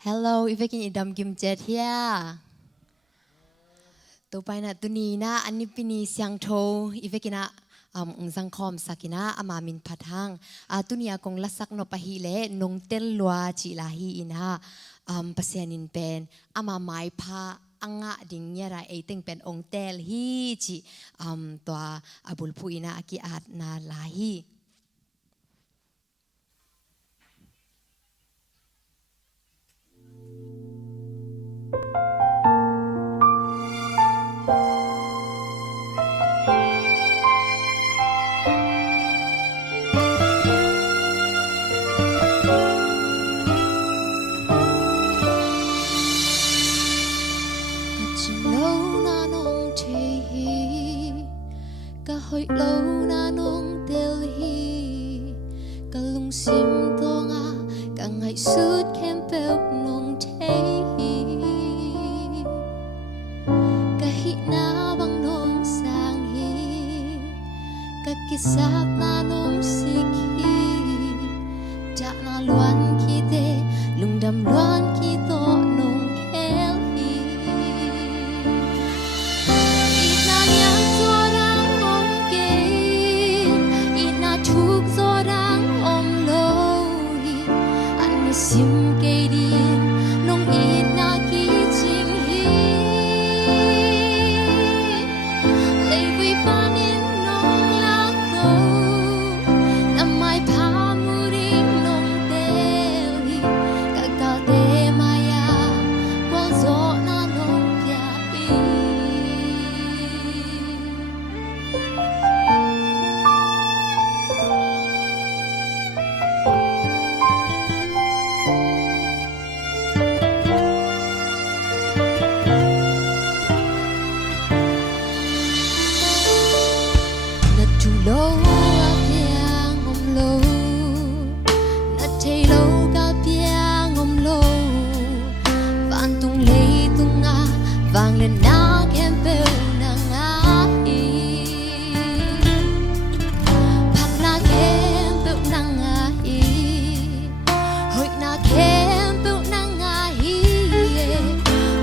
Hello, ivekin idam gimjet here. Tu pai na tuni na anipini siang tho ivekina ungzangkhom sakina amamin pathang tunia kong lasak no pahile nong tel lua chi lahi ina pasianin pen ama mai pha anga ding nyara eiting pen ong tel hi chi to abul phu ina aki at na lahi hoi lâu na nong tel hi ka lung sim tonga ka ngai sut kem pel nong te hi ka hi na bang nong sang hi ka kisap na nong sik hi ja na luan ki te lung dam luan ki to nong kel hi sim cây điên nông ít na ký chính hi lấy với ban in nông lạc cầu năm mai pha mu ring nông teo hi cả cả te maya quang gió na nông pia hi lâu piang om lâu na thấy lâu cả piang om lâu vang tung lấy tung nga vang lên na kem bel na nga hi pat na kem bel na nga hi hoi na kem bel na nga hi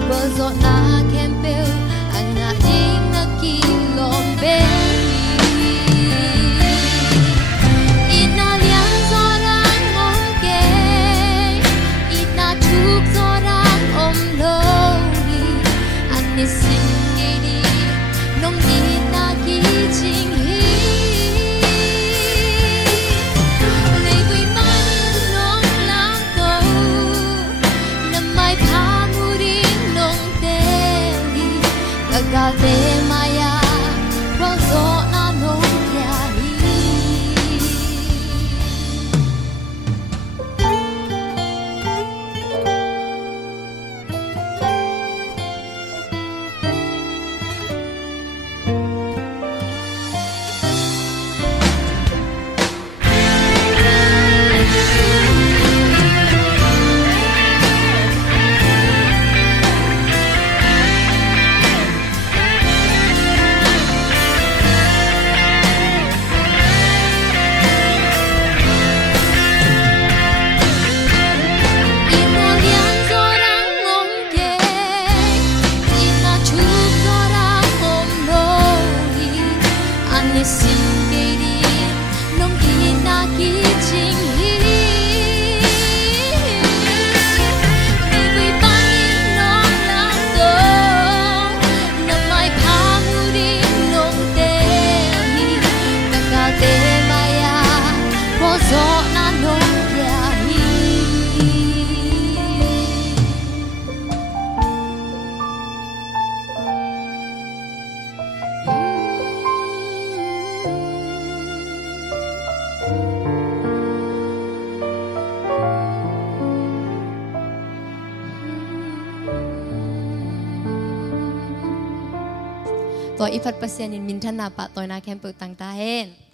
bờ gió na kem bel anh nga ding na ki lom bel te maya quang gió na nong pia hi sim cây điên nông đi na ký chính hi đi với ban in nông lang tô năm mai pha mu đi nông te hi cả cả te maya có gió na nông pia hiตัวอีพัดเปอร์เซ็นต์มินทนาปะตัวนาแคมเปิลต่างตาเห็น